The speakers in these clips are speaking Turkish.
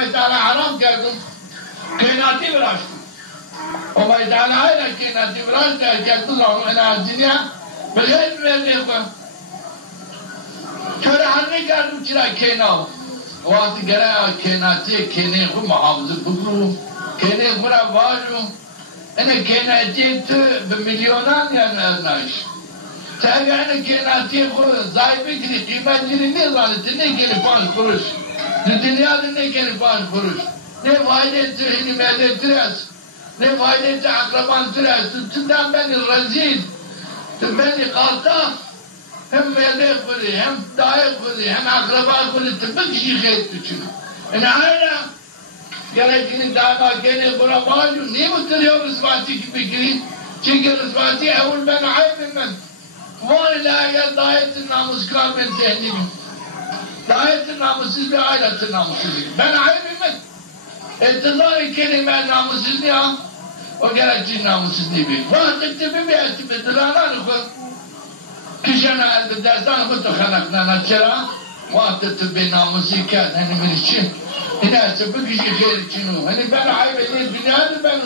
meydana haram geldim. Kıynatı bıraktım. O meydana hala kıynatı bıraktı. Geldim onun enerjine. Böyle bir verdiğim var. Köre haline geldim çıra kıynav. O vakti gene kıynatı, kıynağı muhafızı bukru. Kıynağı bura varım. Ene kıynatı bir milyonan yanarnaş. Çaygarını kıynatı bu sahibi gibi kıymetleri ne zanneti ne gelip baş kuruş. Dünyada ne gelip baş kuruş. Ne fayda ettiğini meydettirez. Ne fayda etti akraban türez. Tütünden beni rezil. Beni kalta. Hem meyde kuru, hem dayı kuru, hem akraba kuru. Tıpkı kişi kayıt için. Yani hala gerekini daima gene buna malum. Niye mutluluyor rızvati gibi girin? Çünkü rızvati evvel ben aybimden. Var ilahiye dayetin namus kâmen zehnimi. Dayetin namussuz bir ailetin namussuzluğu. Ben aybimden. İktidar-ı kelime namussuz ne ha? O gerekçi namussuz ne bir. Vakit tipi bir etibi dilanan ukun. Kişana elde dersen bu tıkanakla açıra. Vakit tipi namussuz iken hani bir için. İnerse bu kişi kere için o. Hani ben aybedelim dünyada ben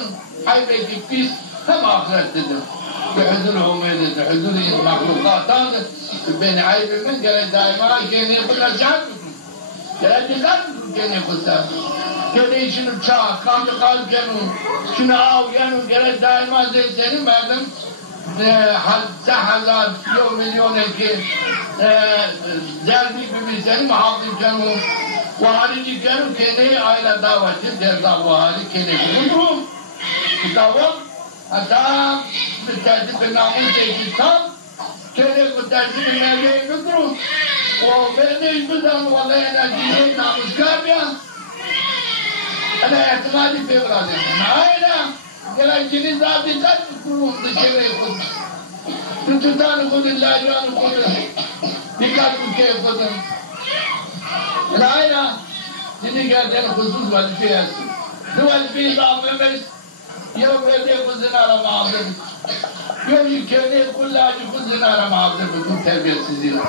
aybedik biz hem ahiret dedim. بحضور هميلة بحضور المخلوقات هذا بين عيب من قال دائما كان يقول أرجعك قال دقات كان يقول قال شنو بشاء كان قال كانوا شنو أو كانوا قال دائما زي سنة بعدم هزار يوم مليون كي زربي بمثال محافظ كانوا وهاري كانوا كانوا عائلة دعوة جزا وهاري كانوا يقولون دعوة Adam mütertip namus ekitam kere mütertip mevleyi nükru o beni hiçbir zaman vallahi enerjiyi namus kabya ana ihtimali fevralı aynen gerekçini zaten kaç kurulun dışarıya koydum tututanı koydum lacıranı koydum dikkat ülkeye koydum aynen şimdi geldiğin husus vazife yazsın bu vazifeyi zaafemeyiz يوم يدي خذنا على معظم يوم يكني كل حاجة خذنا على معظم بدون تربية سزيرة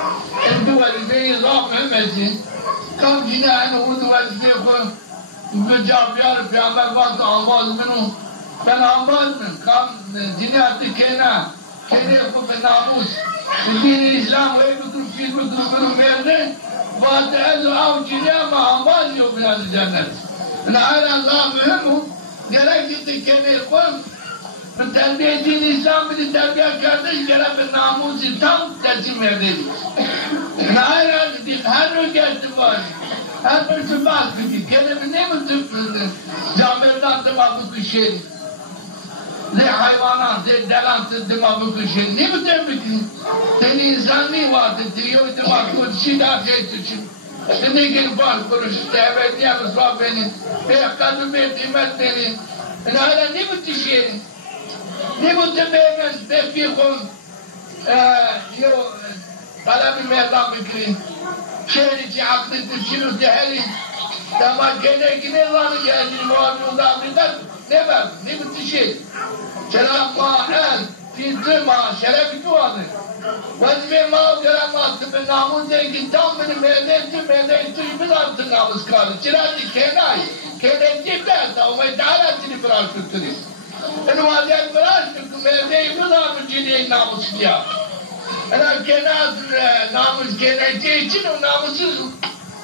الدول زي نظام المسجد كم جينا عنه ودول زي كل بجاب يعرف يعمل بعض أموال منه ben anladım. Kam cinayeti kena bu benamuz. Din-i İslam ve bütün filmi verdi. Ve ezu av cinayet ma amal yok yani cennet. Ne Allah mühim. Gerekli kene koyun. Terbiye din-i İslam bir terbiye kardeş gerek bir namusu tam teslim edildi. Her ülkesi var. Her ülkesi var. Kelime ne mi tüpüldü? Camerdan dıma bu şey. Ne hayvanat, ne delantı dıma bu şey. Ne mi tüpüldü? Senin insanlığı vardı. Diyor dıma bu şey daha şey için. Ne gelip var kuruş. Evet ya Mustafa beni. Bir kadın bir kıymet beni. Hala ne bu şey? Ne bu tüpüldü? Tepkikun. Talab-ı Mevlam fikri. Şehir içi aklı şunu teheri. Ama gene var geldi muhabbet Afrika ne var? Ne bu şey? Şeref ma'en fizma şeref duadı. Vazife ma keramat ve namus ki tam benim mevletti bir artık namus kaldı. Çırağın kenay. Kenayci ben o medalatını bıraktı. Envaziyet bıraktı mevletti bir artık cini namus diye. Ana kenaz namus kenayci için o namussuz.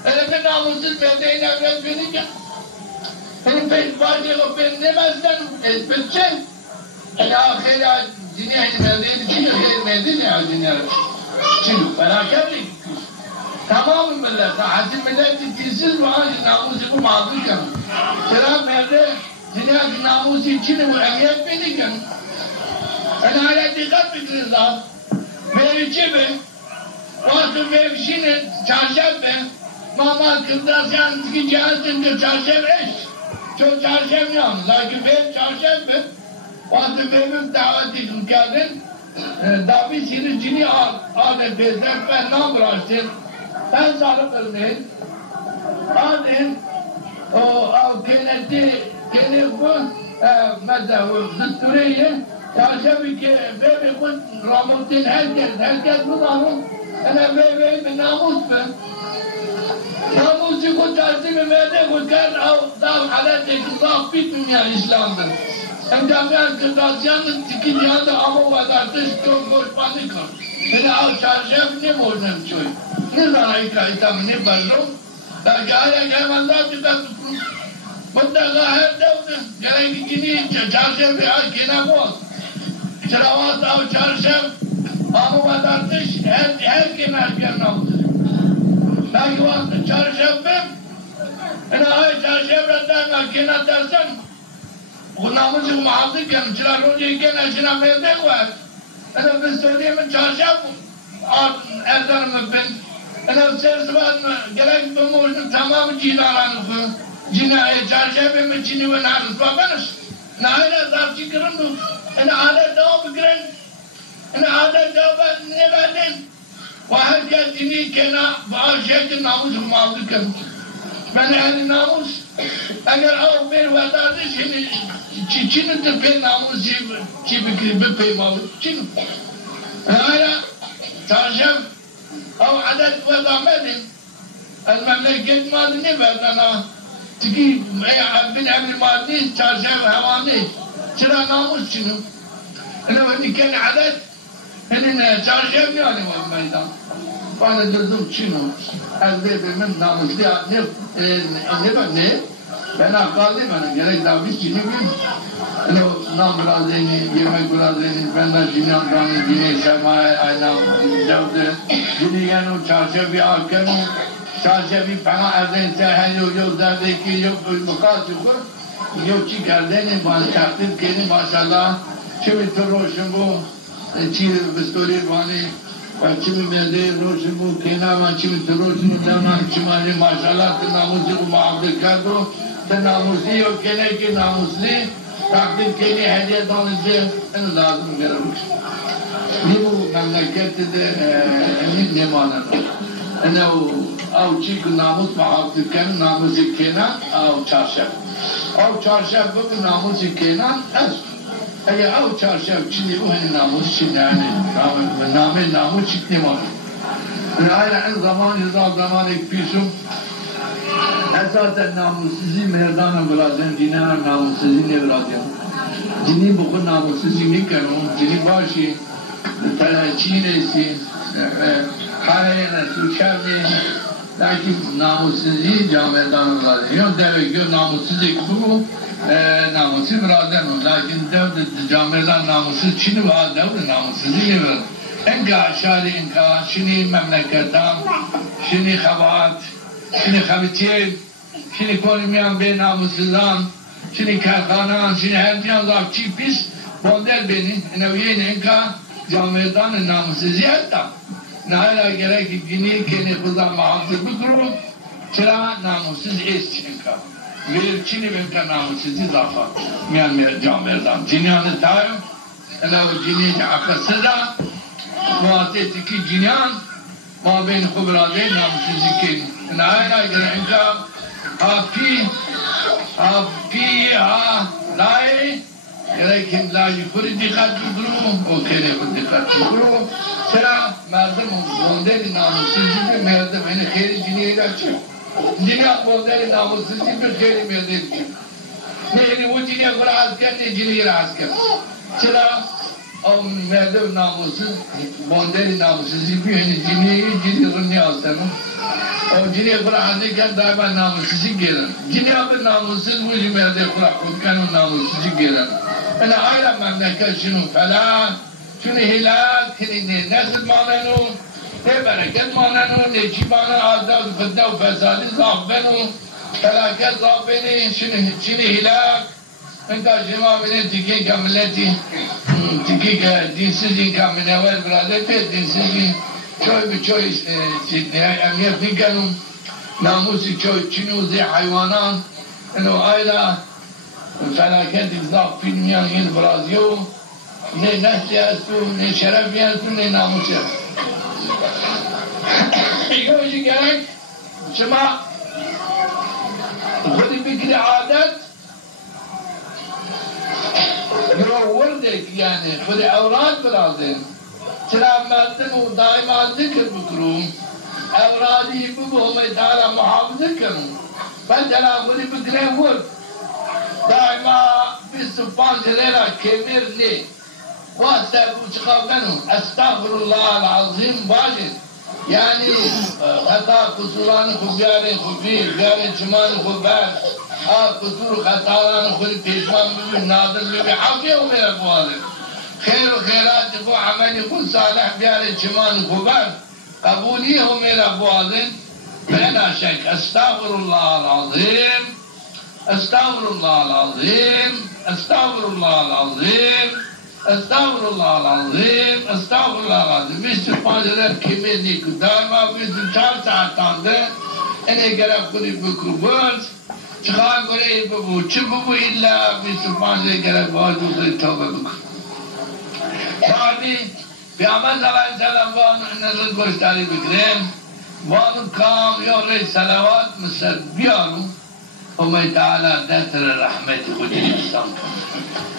Ben namussuz mevleğine evlet verince benim varlığı ben demezden etmeyeceğim. Ahira cinayet mevleğini için hayır mevleğini ya cinayet. Şimdi felaket tamamı millet, hasim milleti dinsiz var, namusu bu mağdurken. Selam mevle, cinayet namusu için bu emniyet verirken. Hala dikkat ediniz lan. Mevci mi? Orta mevcinin çarşamba mama kızlarsan ki cihazında çarşamba eş. Çok çarşamba yok. Lakin ben çarşamba orta mevcim davet edin geldin. Davi sinicini adet bezler ben nam bıraktım. Ben zalim örneğin. Adın o keneti bu mezhebu zıtturiye çarşamba ki ve kun rahmetin herkes bu zaman ana ve namus ben ناموسی کو ترتیب میده خود کرد او داو حالت اکتضاف بیت میان اسلام در امکامیان کردازیان تکی دیان دا آمو ودارتش تو گوشپانی کن این او چارشف نموردم چوی نزانایی که ایتام نبردم درکه آیا که من دار دیدم مدد ظاهر دودم گره گینی چارشف های کنه بود چراوات او چارشف آمو ودارتش her kenar görünüyor. Belki vakti çarşafım, ay çarşaflardan kenar dersen, o namazı muhabbetken, çırak önce kenar şuna mevdek var. Biz söyleyeyim çarşaf, ezanımı ben, sersi var mı, gerek bu muğuzun tamamı cinaranı bu. Cinayet çarşafımı çini ve narız babanız. Nahile zarfçı kırın bu. Adet daha bükürün. Adet daha ne verdin? وهركز ديني كنا بعشق الناموس ومعبدكم من أهل الناموس أجر أو بير ودارش هني شنو تبي ناموس شيء بكري معبد شنو هذا تعجب أو عدد ودامين المملكة ما نبغى أنا تجي بين أهل المادي تعجب هواني شنو ناموس شنو أنا ودي كان عدد هني تعجب يعني ما يدام bana dedim Çin'o, elbette namuslu ne? Ben akıllı bana gerek daha bir Çin'i bilmiyorum. Nam razeni, yemek razeni, benden Çin'i anlamı, Çin'i sermaye aynam, devde, Çin'i yani o çarşafı arken o çarşafı bana erdense her yok derdeki yok mukat yok. Yok çıkardığını bana çarptım kendini maşallah. Şimdi turuşum bu, çiğ bisturi bana. Çimi mende roşun bu kenama çimi roşun zaman çimani maşallah namusu bu muhabbet kardo te namusu yok kene ki namusli takdim kene hediye danıcı en lazım gelemiş. Ne bu memlekette ne mana? Ne o çiğ namus muhabbet kan namusu kenan o çarşaf. O çarşaf bu namusu kenan az. Eğer o çarşaf Çin'i o hani namus Çin yani namus Çin'i var. Yani en zaman ekpisum esasen namussuzun merdana bırakın, dinana namussuzun ne bırakın. Çin'i bu namussuzun ne kanun, Çin'i başı, Çin'esi, harayana, Türkçe'de, lakin namussuzun camerdana bırakın. Yok demek ki namussuz ekbu, namusu birader o. Lakin devlet camiler namusu Çin'i var, devlet namusu değil mi? Enka aşağı enka, Çin'i memleketten, Çin'i havat, Çin'i habitiyen, Çin'i konumyan be namusuzdan, Çin'i kerkanan, Çin'i her cihazlar çipis, bonder beni, neviyen enka camilerden namusu ziyartan. Nahila gerek ki dini kendi kızdan mahafız bükürüm, çıra namusuz es enka. Verir Çin'i ben namusuzu zafa. Yani camilerden. Cinyanı tayyum. o cini akası da muhabbeti ki cinyan ma ben kubrade namusuzu kin. Nahila gerenka hapi lai gerekin lai kuri dikkat bükürüm. O kere kuri dikkat bükürüm. Sıra merdem bondeli namusuzu bir merdem. Beni keri ciniyle açıyor. Dünya bondeli namussuz bir kelime değil. Yani o dünya kura asker ne dünya asker. Çıra o merdev namussuz bondeli namussuz bir hani dünyayı ne alsın. O dünya kura asker daima namussuzu gelir. Dünya bir namussuz bu merdev kura kanun namussuzu gelir. Yani ayrı memleket şunu falan, şunu hilal, nasıl manenu? Ne bereket manenu, ne çibana azad, fıdda ve fesadi zafbenu, felaket zafbeni, şini hilak, enka cema beni tiki milleti, tiki dinsizliğin kamine biradet, dinsizliğin çoy emniyet nikanun, namusi çoy çinuzi hayvanan, o ayla felaket zaf filmiyan yıl brazyo, ne nesli yastu, ne şeref yastu, ne namus yastu. يجوز gerek شما خذي بكري عادات يروردك يعني خذي أوراد برازين سلام مالتن ودائما ذكر بكروم اورادی ببو تعالى محافظه کنو فجلا بودی بگره ورد دائما 25 لیره کمیر نی واسه بوچقا کنو استغفر الله العظیم باجد yani hata kusurlarını kubiyare kubir, gare çimanı kuber, kusur hatalarını kubi pişman bibi, nadir bibi, hafiye umere bu alim. Khayr ve khayrat bu ameli bu salih biyare çimanı kuber, kabuli umere bu alim. Bela şek, estağfirullahal-azim, estağfirullahal-azim, estağfirullahal-azim. Estağfirullahal-azim, estağfirullahal-azim. Biz Sübhaneler kimizlik, daima biz 4 saatte ene gerek kuri bükübüz, çıkar kuri bu, çıbı illa biz Sübhaneler gerek vacudları tövbe bükür. Sahibi, Peygamber sallallahu aleyhi ve sellem bu nazır gösteri bükürüm, bu anı kam yolu salavat mısır biyarum, Ummeti Teala dertere rahmeti kudri İslam.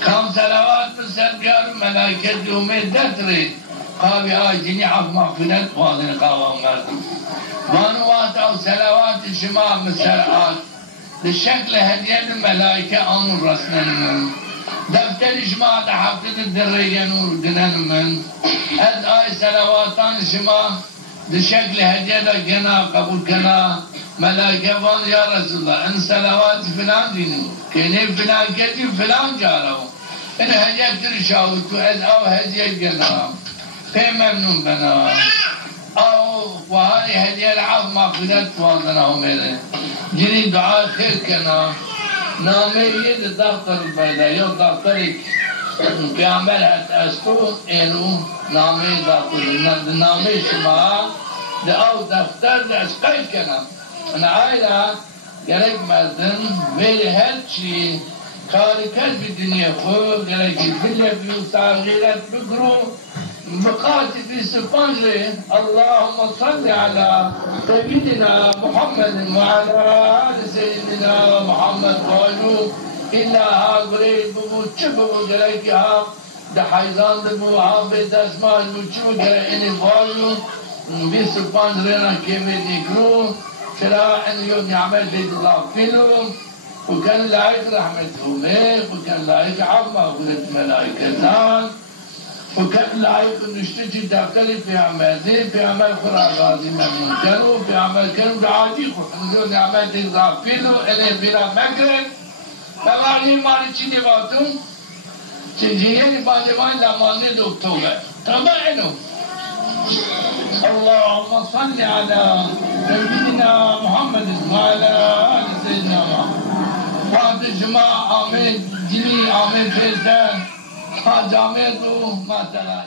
Kam salavat mısır biyarum melaiket ummet dertere qabi ajini af mağfiret vazini qavam verdim. Manuvat av salavat-ı şima mısır at. Şekli hediyenin melaike anur raslanımın. Defteri şima da haftada derreye nur dinanımın. Ez ay salavatan şima şekli hediye da gena kabul gena. Melaike van ya Resulallah. En salavat filan dinu. Kene filan kedi filan carav. En hediyedir şavutu. Ez av hediye gena. Pe memnun bena. Av vahari hediye l'af mağfiret vazına humere. Cini dua khir kena. Name yedi daftar bayda. Yo daftarik. Peygamber hat astu enu name daftar. Name şima. De av daftar de askay kena. Ana aile gerekmezdim ve her şeyi harikat bir dünya koy gerekir. Bille bir sahiret bükru مقاتل في سبحانه اللهم صل على سيدنا محمد وعلى آل سيدنا محمد قالوا إلا هاقرين بموتشبه جليكها ده حيزان ده محابة اسماء الموتشبه جليكين قالوا بسبحان رنا كيمي ديكرو شراء أن يوم يعمل بيت الله فيلهم وكان لايك رحمتهم وكان لايك عظمة وقلت ملائكتان وكان لايك نشتجي داخلي في عمادي في عمل قرآن غازي ممنون كانوا في عمل كانوا بعادي خلقوا نعمل تنظر فيلو إلي بلا مكرم فمعني مالي چيدي باتون چيجيني باجبان لماني دكتوبة تبعينو اللهم صل على سيدنا محمد وعلى آل سيدنا محمد وعد جماع آمين جميع آمين فيزان حاج آمين مثلا